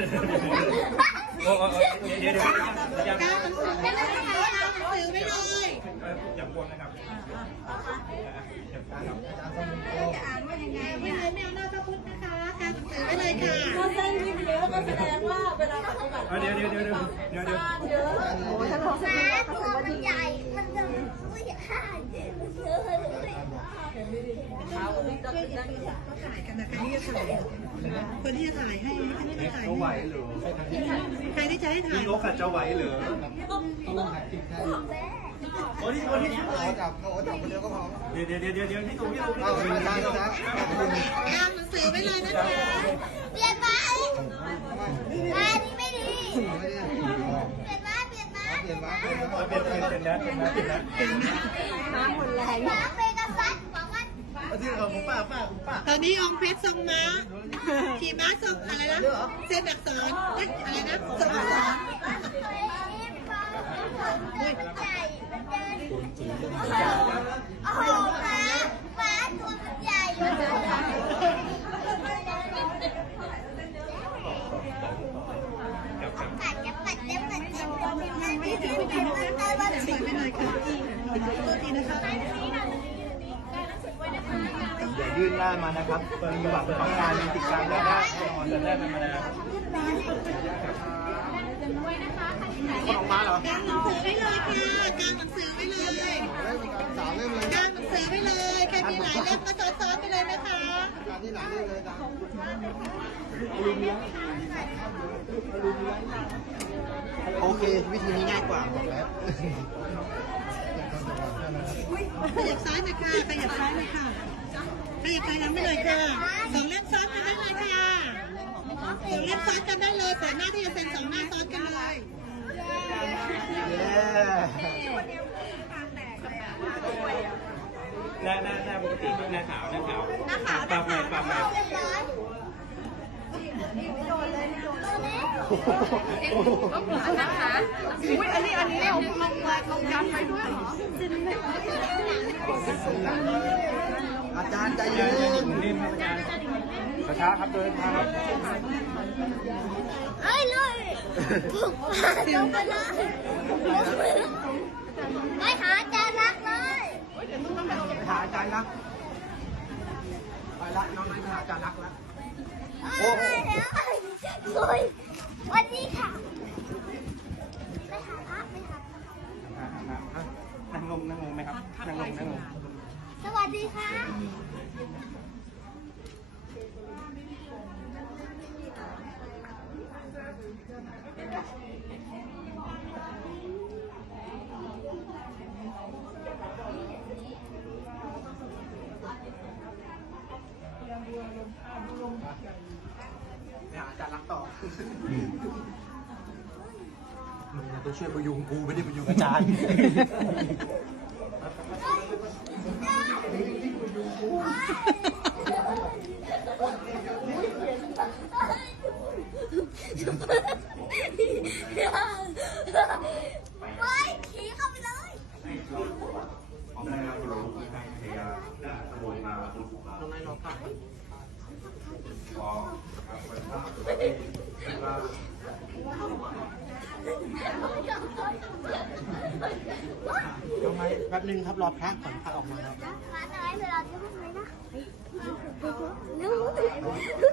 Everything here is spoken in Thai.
โอ้เดี๋ยวเดี๋ยวเดี๋ยวการหนังสือไม่เลยนะคะหนังสือไม่เลยอย่าบวมนะครับอย่าบวมครับไม่เลยไม่เอาหน้าพระพุทธนะคะการหนังสือไม่เลยค่ะถ้าเส้นวิ่งเยอะก็แสดงว่าเวลาปฏิบัติเดี๋ยวเดี๋ยวเดี๋ยวเดี๋ยวเดี๋ยวเดี๋ยวต้านเยอะโอ้ท่านบอกม้าตัวมันใหญ่มันจะไม่ห่าเยอะเลยเท้าวิ่งจะขึ้นได้เขาถ่ายกันนะใครที่จะถ่ายคนที่จะถ่ายให้ จะถ่ายจะไหวให้เหรือใครที่จะให้ถ่ายนกอะจะไหวเหรือโอ้ที่โอ้ที่ขอจับขอจับคนเดียวก็พอเดี๋ยวเดี๋ยวเดี๋ยวเดี๋ยวพี่ตู่พี่ตู่พี่เอาตู่ไปได้นะจ๊ะขอบคุณการหนังสือไม่เลยนะคะเปลี่ยนม้าม้านี่ไม่ดีเปลี่ยนม้าเปลี่ยนม้าเปลี่ยนมาเปลี่ยนเปลี่ยนเปลี่ยนนะเปลี่ยนนะเปลี่ยนนะน้ำหมดแรงม้าเปกัสซัสบอกว่าที่เราป้าป้าป้าตอนนี้องค์เพชรทรงม้า ขี่ม้าทรงอะไรนะเส้นอักษรเอ๊ะอะไรนะทรงอักษรเฮ้ยม้ามันใหญ่มันเดินโอ้โหม้าม้าตัวมันใหญ่กับกับกัดจะกัดจะกัดจะกัดจะไม่ถึงไม่ถึงไม่ถึงการหนังสือไม่เลยค่ะตัวทีนะคะ อ ยื่นหน้ามานะครับมีบัตรประกันมีติดการได้ได้เดินได้ธรรมดาคนออกมาเหรอการหนังสือไม่เลยค่ะการหนังสือไม่เลยสามเล่มเลยการหนังสือไม่เลยใครมีหลายเล่มก็ซ้อนๆไปเลยนะคะการที่หลังนี่เลยจ้ะโอเค วิธีนี้ง่ายกว่าบอกแล้วขยับซ้ายหน่อยค่ะขยับซ้ายหน่อยค่ะ ขยับซ้ายยังไม่เลยค่ะสองเล่มซ้อนกันได้เลยค่ะสองเล่มซ้อนกันได้เลยเปิดหน้าที่จะเป็นสองหน้าซ้อนกันเลยเย้หน้าหน้าหน้าปกติหน้าขาวหน้าขาวหน้าขาวปรับใหม่ปรับใหม่เรียบร้อยนะคะอุ้ยอันนี้อันนี้เอาลงลายลงยันไปด้วยเหรอ อาจารย์ใจเย็นนิ่มครับอาจารย์ช้าๆครับเดินทางครับเอ้ยเลยถูกพาลงไปเลยไปหาอาจารย์รักเลยไปหาอาจารย์รักไปละน้องนายไปหาอาจารย์รักแล้วโอ้ยเดี๋ยวโอ้ยวันนี้ค่ะไปหาพระไปหาพระนั่งลงนั่งลงไหมครับนั่งลงนั่งลง สวัสดีค่ะไปหาอาจารย์รักต่อมึงนะต้องช่วยประยุงกูไม่ได้ประยุงอาจารย์ ไปขี่เข้าไปเลยน้องนายรอพักน้องนายแป๊บนึงครับรอพระก่อนพระออกมาครับ ร้านอะไ